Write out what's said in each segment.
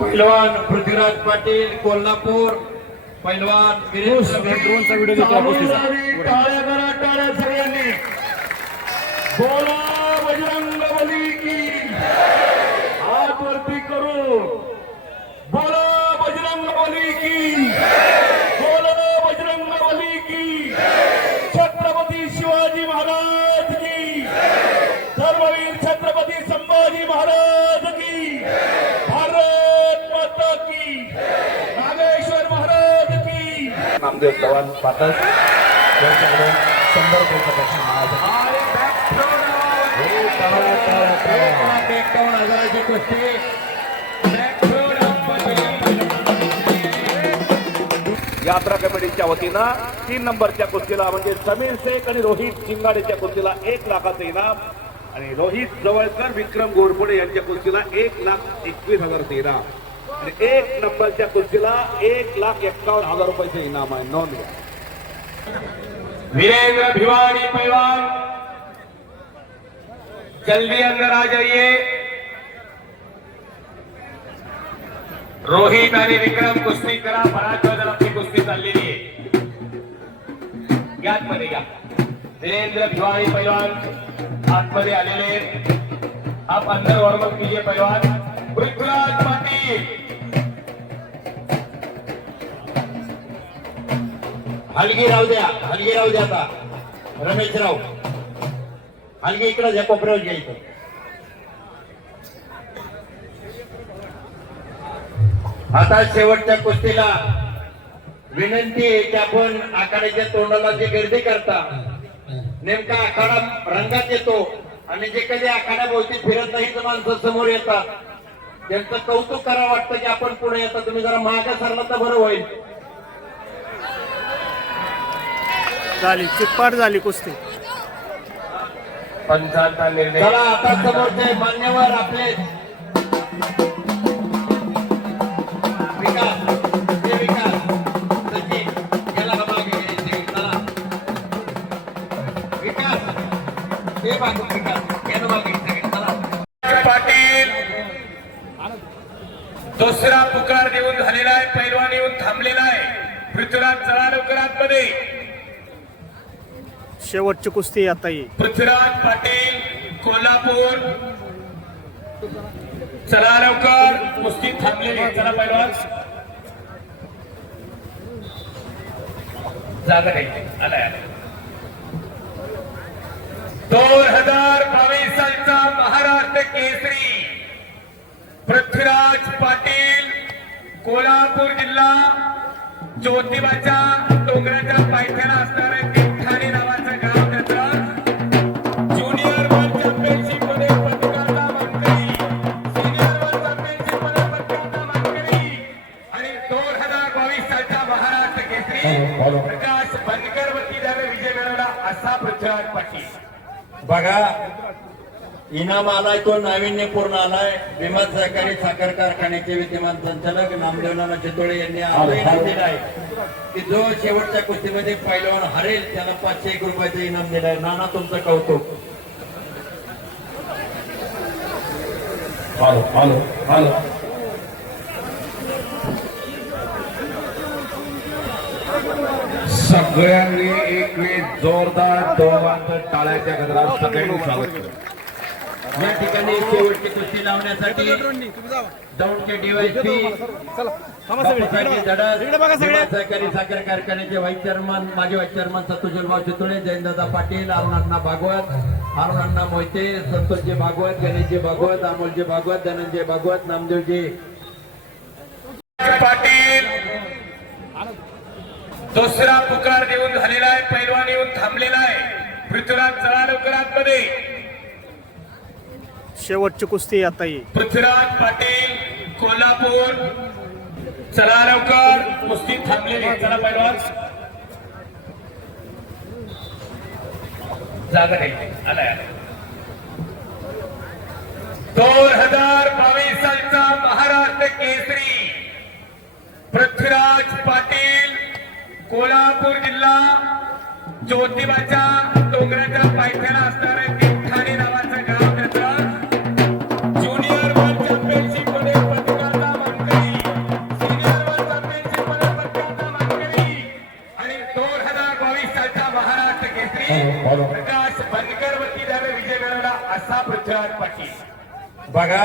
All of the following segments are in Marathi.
पैलवान पृथ्वीराज पाटील कोल्हापूर, पैलवान ड्रोनचा व्हिडिओ देतो टाळ्या करा, टाळ्या सगळ्यांनी. बोला बजरंग बली की, हात वरती करू. बोला बजरंग बली की, बोला बजरंग बली की. छत्रपती शिवाजी महाराज की, धर्मवीर छत्रपती संभाजी महाराज की, भारत माता की, नागेश्वर महाराज की. नामदेव चव्हाण पाटस 100 रुपयाचा पैसा महाराज. 51,000ची कुस्ती. यात्रा कमिटीच्या वतीनं 3 नंबरच्या कुस्तीला म्हणजे समीर शेख आणि रोहित शिंगाडेच्या कुस्तीला 1 लाखाचं इनाम आणि रोहित जवळकर विक्रम गोरपुडे यांच्या कुस्तीला 1,21,000चं इनाम आणि 1 नंबरच्या कुस्तीला 1,51,000 रुपयाचं इनाम आहे. नोंद घ्या. वीरेंद्र भिवानी पैलवान, जल्दी अंदर आ जाइए. रोहित आणि विक्रम कुस्ती करा. बराच वेळ आपली कुस्ती चाललेली आहे. यात मध्ये या. वीरेंद्र भिवानी पैलवान आतमध्ये आलेले. आप अंदर वॉर्मअप कीजिए पैलवान. पृथ्वीराज पाटील, हलगी राहू द्या, हलगी राहू द्या. आता रमेशराव हलगी इकडे ज्या कोपऱ्यावर घ्यायचं. आता शेवटच्या कुस्तीला विनंती आहे की आपण आखाड्याच्या तोंडाला जी गर्दी करता, नेमका आखाडा रंगात येतो आणि जे कधी आखाड्याभोवती फिरत नाही तर माणसं समोर येतात, त्यांचं कौतुक करावं वाटतं की आपण पुढे येतात. तुम्ही जरा मागे सरला तर बरं होईल. झाली चितपाट झाली कुस्ती. पंचांचा निर्णय. चला आता समोरचे मान्यवर आपले विकास, हे विकास सचिन याला मागे घ्यायचे. चला विकास, हे बाजू विकास याला मागे घ्यायचे. चला पाटील दुसरा पुकार देऊन झालेला आहे. पैलवान येऊन थांबलेला आहे. पृथ्वीराज चला लवकर आतमध्ये. शेवटची कुस्ती आता येईल. पृथ्वीराज पाटील कोल्हापूर, चला लवकर. कुस्ती थांबलेली. चला पैलवान जागा नाही. आलाय 2022 सालचा महाराष्ट्र केसरी पृथ्वीराज पाटील कोल्हापूर जिल्हा, ज्योतिबाच्या डोंगराच्या पायथ्याला असणार आहे ठाणे नावाचं गाव. त्याचं ज्युनियर वर्ल्ड चॅम्पियनशिप मध्ये पदकाचा मानकरी, सिनियर वर्ल्ड चॅम्पियनशिप मध्ये पदकाचा मानकरी आणि 2022 सालचा महाराष्ट्र केसरी प्रकाश बनकर वरती ज्याने विजय मिळवला असा पृथ्वीराज पाटील. बघा इनाम आलाय तो नाविन्यपूर्ण आलाय. भीमा सहकारी साखर कारखान्याचे विद्यमान संचालक नामदेव नाना चितोळे यांनी इनाम दिला आहे की जो शेवटच्या कुस्तीमध्ये पैलवान हरेल त्याला 501 रुपयाचं इनाम दिलंय. नाना तुमचं कौतुक. Hello hello hello. सगळ्यांनी एक वेळ जोरदार दोघांचं टाळ्याच्या गजरात सगळ्यांनी स्वागत केलं. या ठिकाणी शेवटची कुस्ती लावण्यासाठी दौंडचे डीवायपी सहकारी साखर कारखान्याचे व्हाईस चेअरमन, माजी व्हाईस चेअरमन सतुजलभाऊ चितोळे, जयंतदादा पाटील, अरुणांना भागवत, अरुणांना मोहिते, संतोषजी भागवत, गणेशजी भागवत, अमोलजी भागवत, धनंजय भागवत, नामदेवजी पाटील. दुसरा पुकार देऊन झालेला आहे. पैलवान येऊन थांबलेला आहे. पृथ्वीराज चला लवकर आतमध्ये. शेवटची कुस्ती आता येईल. पृथ्वीराज पाटील कोल्हापूर, चला लवकर. कुस्ती थांबलेली. चला पैलवान जागा नाही. आलाय 2022 सालचा महाराष्ट्र केसरी पृथ्वीराज पाटील कोल्हापूर जिल्हा, ज्योतिबाच्या डोंगराच्या पायथ्याला असणार आहे ठाणे नावाचं गाव. त्याचं ज्युनियर वर्ल्ड चॅम्पियनशिप मध्ये पदकाचा मानकरी बघा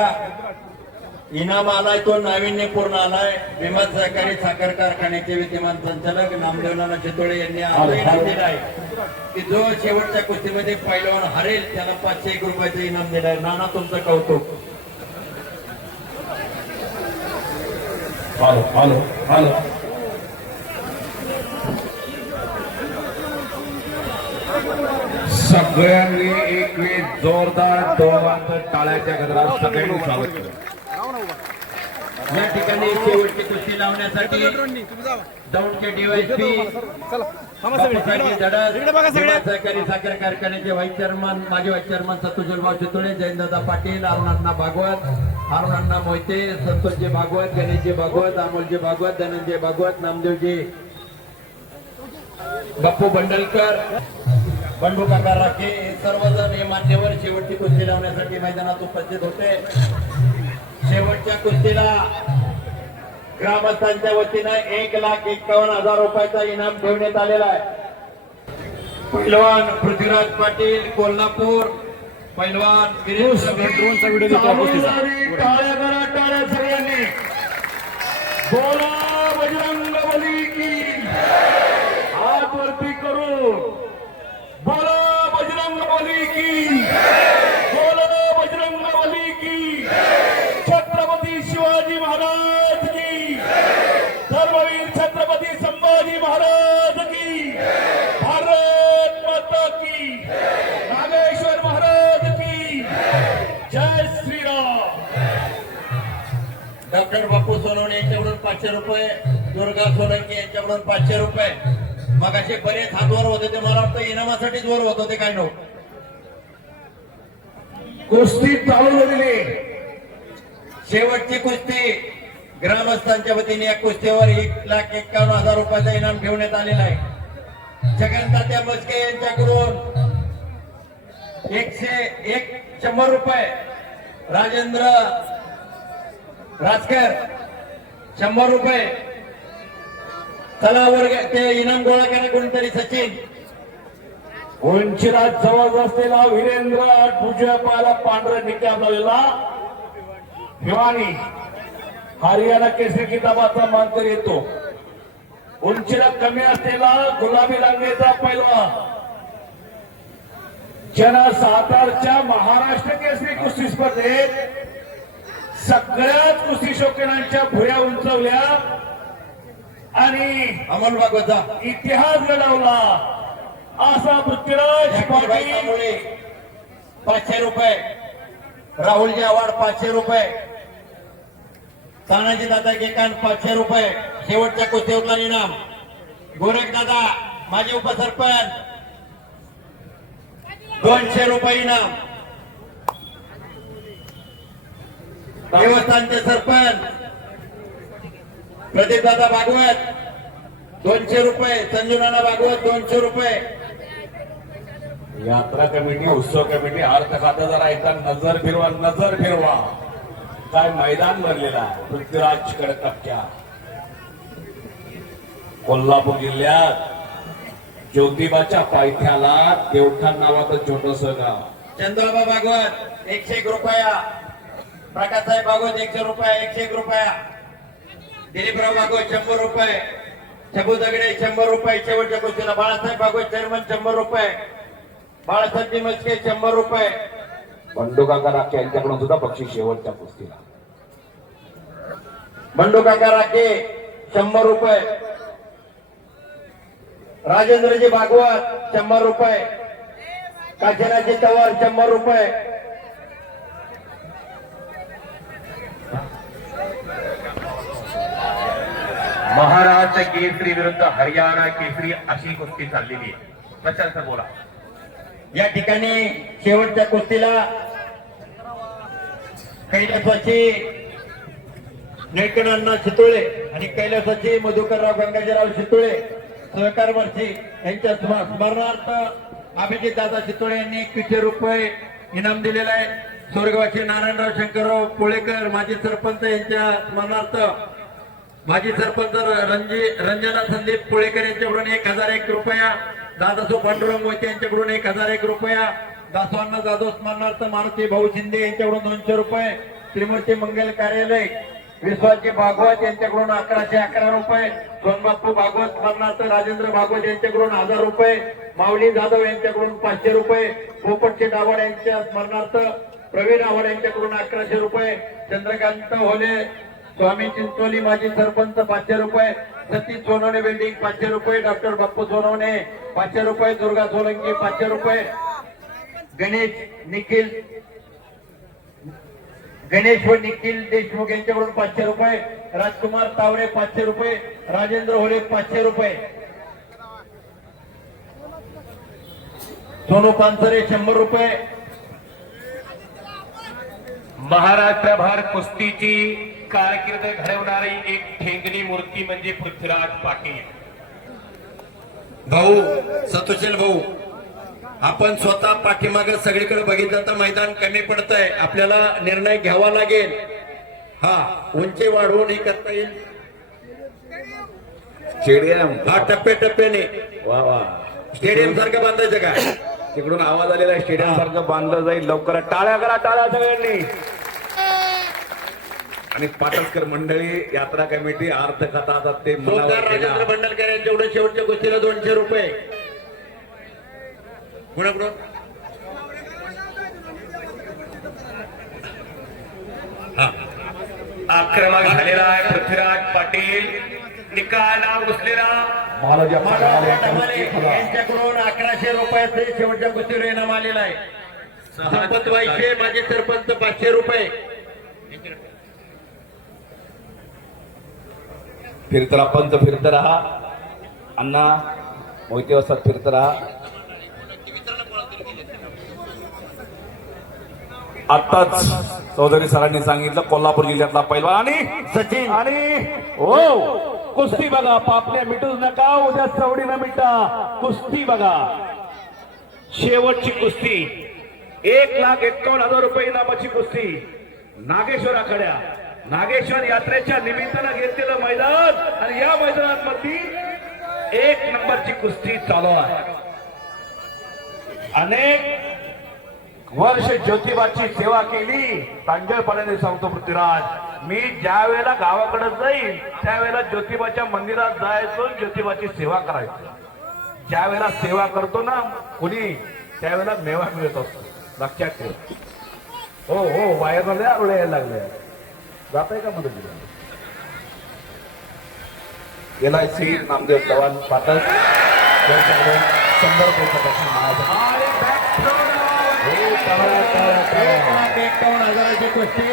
इनाम आलाय तो नाविन्यपूर्ण आलाय विमान सहकारी साखर कारखान्याचे विद्यमान संचालक नामदेवनाना चितोळे यांनी आजही इनाम दिलं आहे की जो शेवटच्या कुस्तीमध्ये पैलवान हरेल त्याला 501 रुपयाचं इनाम दिलं आहे. नाना तुमचं कौतुक. हॅलो हॅलो हॅलो सगळ्यांनी एक वेळ जोरदार दोघांत टाळ्याच्या गजरात सगळ्यांनी स्वागत केलं. या ठिकाणी शेवटची कुस्ती लावण्यासाठी दौंडचे डीवायपी सहकारी साखर कारखान्याचे व्हाईस चेअरमन माजी व्हाईस चेअरमन सतुजलभाऊ चितोळे, जयंतदादा पाटील, अरुणांना भागवत, अरुणांना मोहिते, संतोषजी भागवत, गणेशजी भागवत, अमोलजी भागवत, धनंजय भागवत, नामदेवजी बाप्पू बंडलकर, बंडू काका राखे हे सर्वजण हे मान्यवर शेवटची कुस्ती लावण्यासाठी मैदानात उपस्थित होते. शेवटच्या कुस्तीला ग्रामस्थांच्या वतीनं 1,51,000 रुपयाचा इनाम ठेवण्यात आलेला आहे. पैलवान पृथ्वीराज पाटील कोल्हापूर, पैलवान ड्रोनचा व्हिडिओ टाळ्या करा, टाळ्या सगळ्यांनी. बोला बजरंगबली की, हात वरती करू. बोला बजरंगबली की, बोला बजरंगबली की. छत्रपती शिवाजी महाराज की, धर्मवीर छत्रपती संभाजी महाराज की, भारत माता की, नागेश्वर महाराज की, जय श्रीराम. डॉक्टर बापू सोनवणे यांच्याकडून 500 रुपये, दुर्गा सोलंकी यांच्याकडून 500 रुपये. मग असे बरेच हात वर होते ते मला वाटतं इनामासाठीच वर होत होते काय नो. कुस्ती चालू झालेली. शेवटची कुस्ती ग्रामस्थांच्या वतीने या कुस्तीवर 1,51,000 रुपयाचा इनाम ठेवण्यात आलेला आहे. जगन्नाथ मस्के यांच्याकडून 100 रुपये, राजेंद्र राजकर 100 रुपये. चला वर्ग ते इनाम गोळा करा कोणतरी. सचिन उंचीला जवळ असलेला वीरेंद्र उजव्या पायाला पांढरा निकाल लावलेला भिवानी हरियाणा केसरी किताबाचा मानकरी येतो. उंचीला कमी असलेला गुलाबी रंगाचा पैलवान ज्यानं सातारच्या महाराष्ट्र केसरी कुस्ती स्पर्धेत सगळ्याच कुस्ती शौकीनांच्या भुऱ्या उंचवल्या आणि अमोल भागवतचा इतिहास घडवला असा पृथ्वीराज पाटील. 500 रुपये, राहुलजी आव्हाड 500 रुपये, तानाजी दादा केकान 500 रुपये. शेवटच्या कुस्तीवरला इनाम गोरख दादा माजी उपसरपंच 200 रुपये इनाम. देवस्थानचे सरपंच प्रदीप दादा भागवत 200 रुपये, संजूनाना भागवत 200 रुपये. यात्रा कमिटी, उत्सव कमिटी, अर्थ खातं जरा एकदा नजर फिरवा, नजर फिरवा. काय मैदान भरलेलं आहे पृथ्वीराज कडकट्ट्या. कोल्हापूर जिल्ह्यात ज्योतिबाच्या पायथ्याला देवठाण नावाचं छोटस गाव. चंद्रबाबा भागवत 101 रुपया, प्रकाशसाहेब भागवत 100 रुपया, 101 रुपया. दिलीपराव भागवत 100 रुपये, शंभू दगडे 100 रुपये. शेवटच्या कुस्तीला बाळासाहेब भागवत चेअरमन 100 रुपये, बाळासाहेबजी मस्के 100 रुपये. बंडू काका राखे यांच्याकडून सुद्धा बक्षीस शेवटच्या कुस्तीला. बंडू काका राखे 100 रुपये, राजेंद्रजी भागवत 100 रुपये, काशीनाथजी तवार 100 रुपये. महाराष्ट्र केसरी विरुद्ध हरियाणा केसरी अशी कुस्ती चाललेली आहे. प्रशांत सर बोला. या ठिकाणी शेवटच्या कुस्तीला कैलासवाची निळकंठांना चितोळे आणि कैलासवाची मधुकरराव गंगाजीराव चितोळे सहकार वर्षी यांच्या स्मरणार्थ अभिजित दादा चितोळे यांनी 2100 रुपये इनाम दिलेलं आहे. स्वर्गवासी नारायणराव शंकरराव पोळेकर माजी सरपंच यांच्या स्मरणार्थ माजी सरपंच रंजना संदीप पोळेकर यांच्याकडून 1,001 रुपया, दादासो पांडुरंग मोहिते यांच्याकडून 1,001 रुपया, दासवांना जाधव स्मरणार्थ मारुती भाऊ शिंदे यांच्याकडून 200 रुपये, त्रिमूर्ती मंगल कार्यालय विश्वाचे भागवत यांच्याकडून 1111 रुपये, सोनबापू भागवत स्मरणार्थ राजेंद्र भागवत यांच्याकडून 1000 रुपये, माऊली जाधव यांच्याकडून 500 रुपये, पोपटशेठ आव्हाड यांच्या स्मरणार्थ प्रवीण आव्हाड यांच्याकडून 1100 रुपये, चंद्रकांत होले स्वामी चिंचोली माजी सरपंच 500 रुपये, सतीश सोनवणे बिल्डिंग 500 रुपये, डॉक्टर बाप्पू सोनवणे 500 रुपये, दुर्गा सोलंकी 500 रुपये, गणेश व निखिल देशमुख यांच्याकडून 500 रुपये, राजकुमार तावरे 500 रुपये, राजेंद्र होले 500 रुपये, सोनू पानसरे 100 रुपये, महाराष्ट्रभर कुस्तीची कारकीर्द घडवणारी एक ठेंगणी मूर्ती म्हणजे पृथ्वीराज पाटील. भाऊ सतोशील भाऊ, आपण स्वतः पाठीमागे सगळीकडे बघितलं तर मैदान कमी पडतंय, आपल्याला निर्णय घ्यावा लागेल. हा उंची वाढवून हे करता येईल. स्टेडियम हा टप्प्याटप्प्याने वा वा स्टेडियम सारखं बांधायचं का? तिकडून आवाज आलेला आहे स्टेडियम सारखं बांधलं जाईल. लवकर टाळ्या करा, टाळ्या सगळ्यांनी. आणि पाटसकर मंडळी यात्रा कमिटी अर्थकथा आता ते सोमवार राजेंद्र भंडारकर यांच्याकडून शेवटच्या कुस्तीला 200 रुपये. कुणाकडून? आक्रमक झालेला आहे पृथ्वीराज पाटील. निकाला घुसलेला यांच्याकडून 1100 रुपयाचे शेवटच्या कुस्तीवर इनाम आलेला आहे. संपत वाईशे माजी सरपंच 500 रुपये. फिरत राहा पंच, फिरत राहा अण्णा, मोहिते वस्ताद फिरत राहा. आताच चौधरी सरांनी सांगितलं कोल्हापूर जिल्ह्यातला पैलवान आणि सचिन आणि हो कुस्ती बघा. पापण्या मिटूच नका, उद्या चवडीनं मिटा. कुस्ती बघा, शेवटची कुस्ती 1,51,000 रुपये इनामाची कुस्ती. नागेश्वर आखाड्या, नागेश्वर यात्रेच्या निमित्तानं घेतलेलं मैदान आणि या मैदानामध्ये 1 नंबरची कुस्ती चालू आहे. अनेक वर्ष ज्योतिबाची सेवा केली. तांजळपणाने सांगतो पृथ्वीराज, मी ज्या वेळेला गावाकडे जाईल त्यावेळेला ज्योतिबाच्या मंदिरात जायचो, ज्योतिबाची सेवा करायचो. ज्या वेळेला सेवा करतो ना कुणी त्यावेळेला मेवा मिळत असतो, लक्षात ठेव. हो हो बाहेर आरोळे यायला लागले. जात आहे का मदतीला? LIC नामदेव चव्हाण पाटस 100 रुपये हजाराची कुस्ती